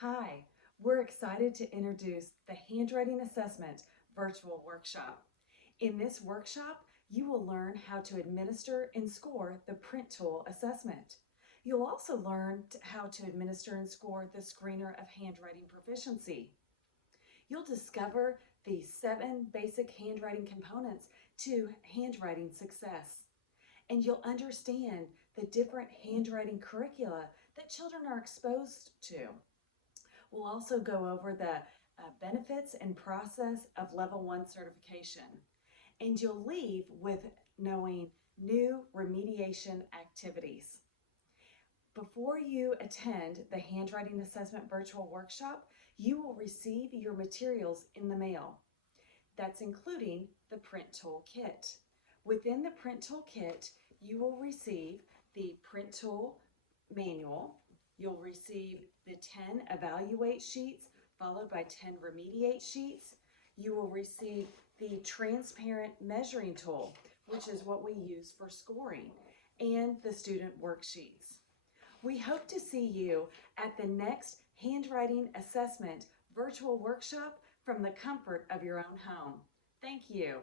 Hi, we're excited to introduce the Handwriting Assessment Virtual Workshop. In this workshop, you will learn how to administer and score the Print Tool assessment. You'll also learn how to administer and score the Screener of Handwriting Proficiency. You'll discover the 7 basic handwriting components to handwriting success. And you'll understand the different handwriting curricula that children are exposed to. We'll also go over the benefits and process of Level 1 certification. And you'll leave with knowing new remediation activities. Before you attend the Handwriting Assessment Virtual Workshop, you will receive your materials in the mail. That's including the Print Tool Kit. Within the Print Tool Kit, you will receive the Print Tool Manual. You'll receive the 10 evaluate sheets followed by 10 remediate sheets. You will receive the transparent measuring tool, which is what we use for scoring, and the student worksheets. We hope to see you at the next Handwriting Assessment Virtual Workshop from the comfort of your own home. Thank you.